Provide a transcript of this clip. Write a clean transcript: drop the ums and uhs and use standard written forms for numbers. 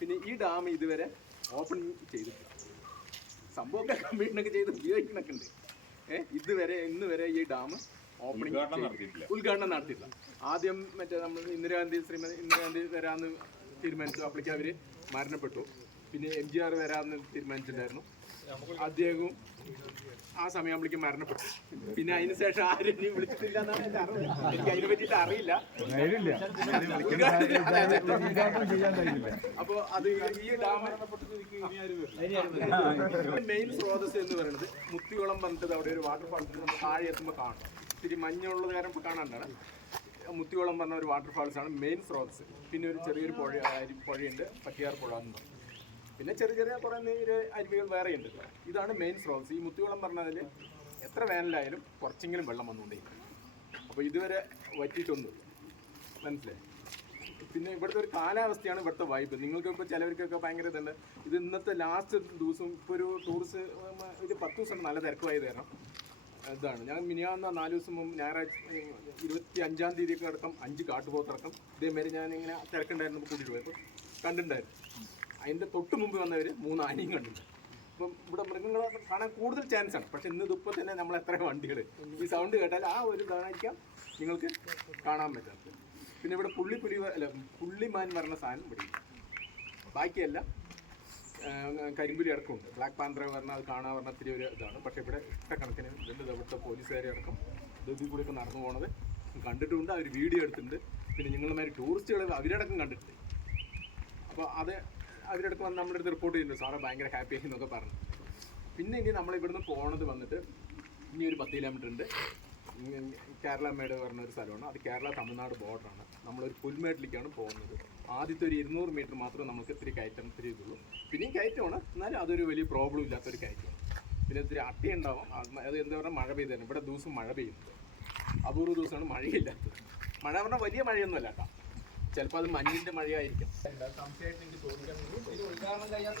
പിന്നെ ഈ ഡാം ഇതുവരെ ഓപ്പൺ ചെയ്തിട്ടില്ല. സംഭവമൊക്കെ കമ്മീഷനൊക്കെ ചെയ്ത് ഉപയോഗിക്കണൊക്കെ ഉണ്ട്. ഇന്ന് വരെ ഈ ഡാം ഓപ്പണിംഗ് ഉദ്ഘാടനം നടത്തിയിട്ടില്ല. ആദ്യം മറ്റേ നമ്മൾ ശ്രീമതി ഇന്ദിരാഗാന്ധി വരാമെന്ന് തീരുമാനിച്ചു. അപ്പോഴേക്കും അവർ മരണപ്പെട്ടു. പിന്നെ MGR വരാമെന്ന് തീരുമാനിച്ചിട്ടുണ്ടായിരുന്നു. അദ്ദേഹവും ആ സമയമാകുമ്പോഴേക്കും മരണപ്പെട്ടു. പിന്നെ അതിന് ശേഷം ആരെയും വിളിച്ചിട്ടില്ല എന്നാണ് എൻ്റെ അറിവ്. എനിക്ക് അതിനെ പറ്റിയിട്ട് അറിയില്ല. അപ്പോൾ അത് ഈ ഡാം മെയിൻ സ്രോതസ് എന്ന് പറയുന്നത് മുത്തികുളം പറഞ്ഞിട്ട് അവിടെ ഒരു വാട്ടർഫാൾ നമ്മൾ താഴെ എത്തുമ്പോൾ കാണും. ഇത്തിരി മഞ്ഞുള്ളത് കാരണം കാണാണ്ടാണ്. മുത്തികുളം പറഞ്ഞ ഒരു വാട്ടർഫാൾസാണ് മെയിൻ സ്രോതസ്. പിന്നെ ഒരു ചെറിയൊരു പുഴയുണ്ട്, പട്ടിയാർ പുഴ എന്ന് പറയും. പിന്നെ ചെറിയ കുറേ നീര് അരുവികൾ വേറെയുണ്ട്. ഇതാണ് മെയിൻ സ്രോതസ്. ഈ മുത്തികുളം പറഞ്ഞതിൽ എത്ര വേനലായാലും കുറച്ചെങ്കിലും വെള്ളം വന്നുകൊണ്ടേയിരിക്കും. അപ്പോൾ ഇതുവരെ വറ്റിയിട്ടൊന്നുമില്ല, മനസ്സിലായി. പിന്നെ ഇവിടുത്തെ ഒരു കാലാവസ്ഥയാണ് ഇവിടുത്തെ വൈബ്. നിങ്ങൾക്കിപ്പോൾ ചിലവർക്കൊക്കെ ഭയങ്കര ഇതുണ്ട്. ഇത് ഇന്നത്തെ ലാസ്റ്റ് ദിവസം ഇപ്പോൾ ഒരു ടൂറിസ്റ്റ് ഒരു 10 ദിവസം നല്ല തിരക്കുമായി തരണം. ഇതാണ് ഞാൻ മിനിയാന്ന് 4 ദിവസം മുമ്പ് ഞായറാഴ്ച 25-ാം തീയതിയൊക്കെ അടക്കം 5 കാട്ടുപോത്തടക്കം ഇതേമാതിരി ഞാനിങ്ങനെ തിരക്കുണ്ടായിരുന്നു കൂട്ടിയിട്ട് പോയപ്പോൾ കണ്ടിട്ടുണ്ടായിരുന്നു. അതിൻ്റെ തൊട്ട് മുമ്പ് വന്നവർ 3 ആനയും കണ്ടിട്ടുണ്ട്. അപ്പം ഇവിടെ മൃഗങ്ങളെ കാണാൻ കൂടുതൽ ചാൻസാണ്. പക്ഷേ ഇപ്പോൾ തന്നെ നമ്മൾ എത്ര വണ്ടികൾ ഈ സൗണ്ട് കേട്ടാൽ ആ ഒരു ഇതായിരിക്കാം നിങ്ങൾക്ക് കാണാൻ പറ്റാത്തത്. പിന്നെ ഇവിടെ പുള്ളിമാൻ പറഞ്ഞ സാധനം ഇവിടെ ബാക്കിയെല്ലാം കരിമ്പുലി അടക്കമുണ്ട്. ബ്ലാക്ക് പാന്തറ പറഞ്ഞാൽ അത് കാണാൻ പറഞ്ഞാൽ ഇത്തിരി ഒരു ഇതാണ്. പക്ഷേ ഇവിടെ ഇഷ്ടക്കണക്കിന് ഇവിടുത്തെ പോലീസുകാരെ അടക്കം ഇതിൽ കൂടെയൊക്കെ നടന്നു പോണത് കണ്ടിട്ടുണ്ട്. അവർ വീഡിയോ എടുത്തിട്ടുണ്ട്. പിന്നെ നിങ്ങളുമാതിരി ടൂറിസ്റ്റുകൾ അവരടക്കം കണ്ടിട്ടുണ്ട്. അപ്പോൾ അത് അവരടുത്ത് വന്ന് നമ്മുടെ അടുത്ത് റിപ്പോർട്ട് ചെയ്യുന്നുണ്ട്, സാറെ ഭയങ്കര ഹാപ്പി ആയി എന്നൊക്കെ പറഞ്ഞു. പിന്നെ ഇനി നമ്മളിവിടുന്ന് പോണത് വന്നിട്ട് ഇനി ഒരു 10 കിലോമീറ്റർ ഉണ്ട്. കേരളമേട് പറഞ്ഞൊരു സ്ഥലമാണ്. അത് കേരള തമിഴ്നാട് ബോർഡറാണ്. നമ്മളൊരു പുൽമേട്ടിലേക്കാണ് പോകുന്നത്. ആദ്യത്തെ ഒരു 200 മീറ്റർ മാത്രമേ നമുക്ക് ഇത്തിരി ഇതുള്ളൂ. പിന്നെയും കയറ്റമാണ്, എന്നാലും അതൊരു വലിയ പ്രോബ്ലം ഇല്ലാത്തൊരു കയറ്റമാണ്. പിന്നെ ഇത്തിരി അട്ടി ഉണ്ടാവും. അത് എന്താ പറയുക, മഴ പെയ്തതാണ്. ഇവിടെ ദിവസം മഴ പെയ്യുന്നത് അപൂർവ ദിവസമാണ് മഴയില്ലാത്തത്. മഴ പറഞ്ഞാൽ വലിയ മഴയൊന്നുമല്ല കേട്ടോ. ചിലപ്പോൾ അത് മഞ്ഞിൻ്റെ മഴയായിരിക്കും. സംശയമായിട്ട് എനിക്ക് തോന്നിക്കുന്നത് ഉദ്ഘാടനം കഴിയാത്ത